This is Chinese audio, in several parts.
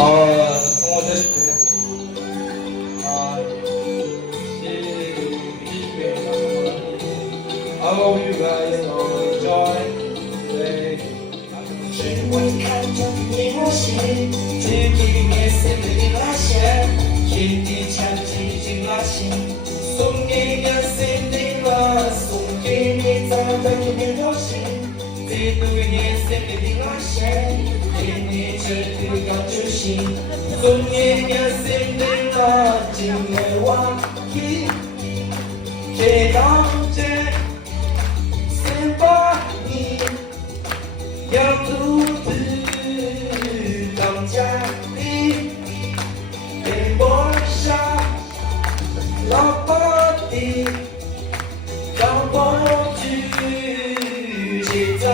성호 되실 때 I hope you guys all enjoy today. 只为看着你我心，只给颜色的那些，天地强几经那心，送给颜色的那，送给你在的你我心，只对颜色的那些，给你这个高中心，送给颜色的那，今夜晚一，给到这。要独自当家的，被抹杀老爸的高过去节奏，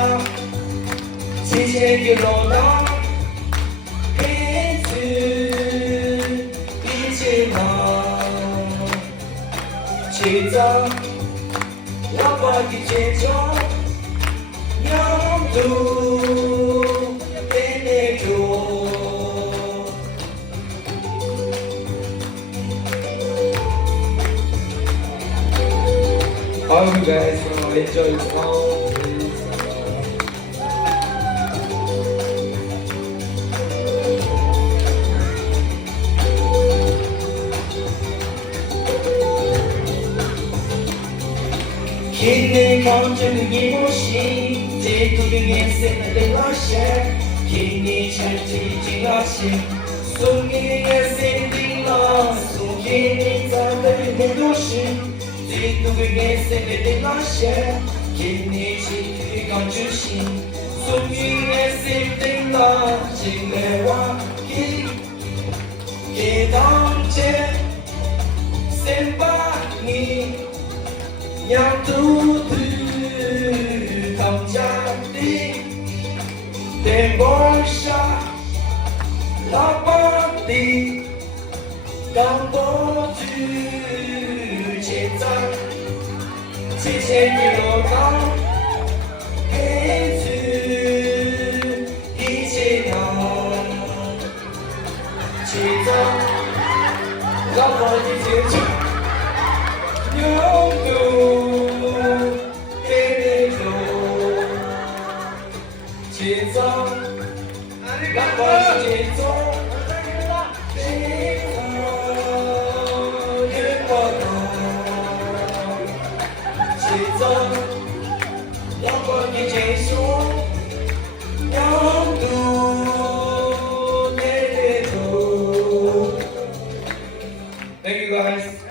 之前的罗纳彼此一起忙节奏，老爸的节奏。要读给你读。I hope you guys enjoy the song.给你看着你我心。这个颜色的那些，给你穿着一件那些，送给颜色的那，送给你在的很多事。这个颜色的那些，给你去刚就行，送给颜色的那，今夜晚给当街，先把你要独自。当家的，被抹杀老爸的，刚过去现在，之前的罗刚，彼此一起闹，节奏，老爸的节奏，有毒。节奏，让我节奏，节奏越过头，节奏，让我的结束，要读给你读。Thank you guys.